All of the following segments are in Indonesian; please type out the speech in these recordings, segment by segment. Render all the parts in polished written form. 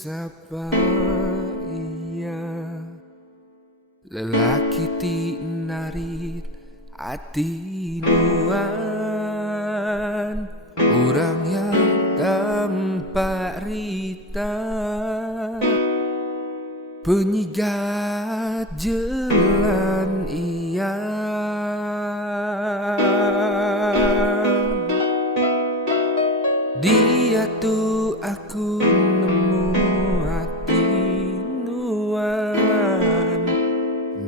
sapa iya lelaki ti narit ati nuan orang yang tanpa rita penyigat jalan iya dia tuh aku nemu hati nuan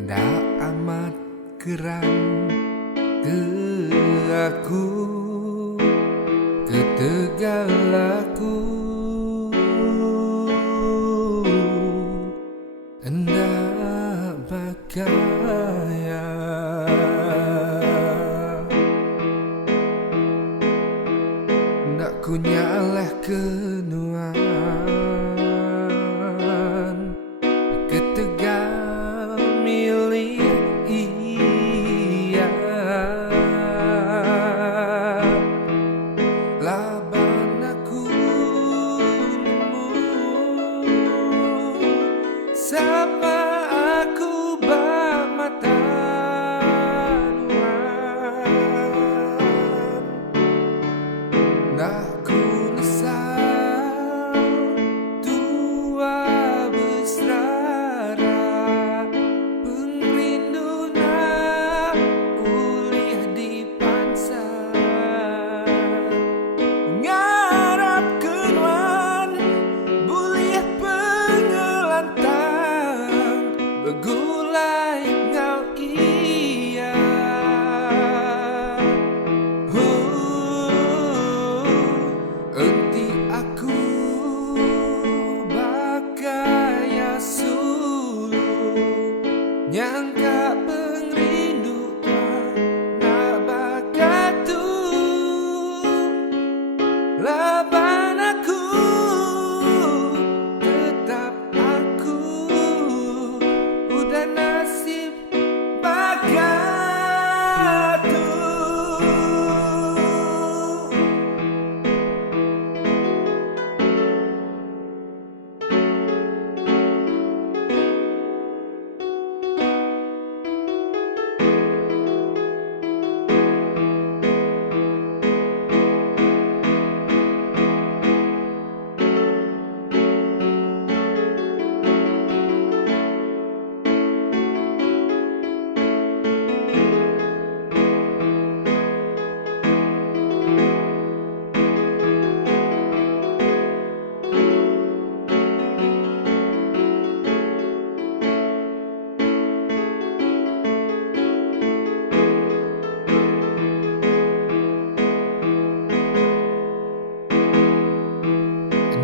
ndak amat keran ke aku ke tegal aku ndak bakaya ndak ku nyalah kenuan ketegal milih iya laban aku nemu sapa aku bak mata nuan ndak ku nesal tua besrara pengrinduna ulih di pansa ngarap kenuan bulih pengelantang begulai ngau iya enti aku bakaya sulu nyangka pengrindu nak bakatu laban aku tetap aku udah nasib bakatu.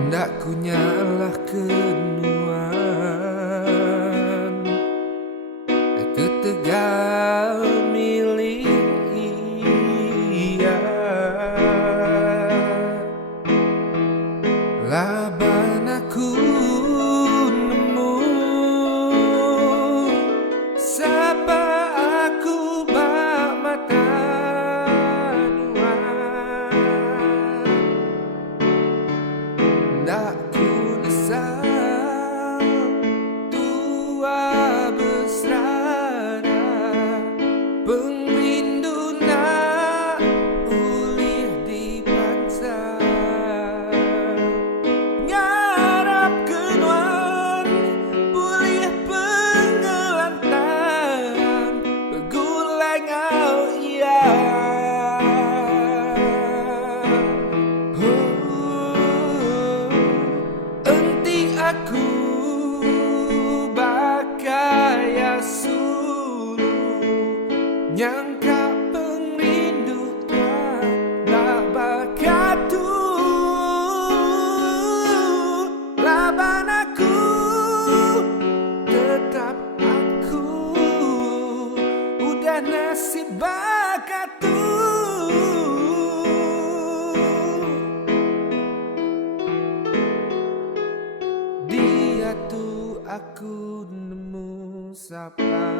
Ndak ku nyalah kenuan ketegal milih iya laban aku nemu sapa aku bak mata ndak ku nesal tua besrara pengrinduna ulih di pansa ngarap kenuan bulih pengelantang begulai ngau iya aku bakaya sulu nyangka pengrindu nak bakatu laban aku tetap aku udah nasib bakatu. Dia tuh aku nemu sapa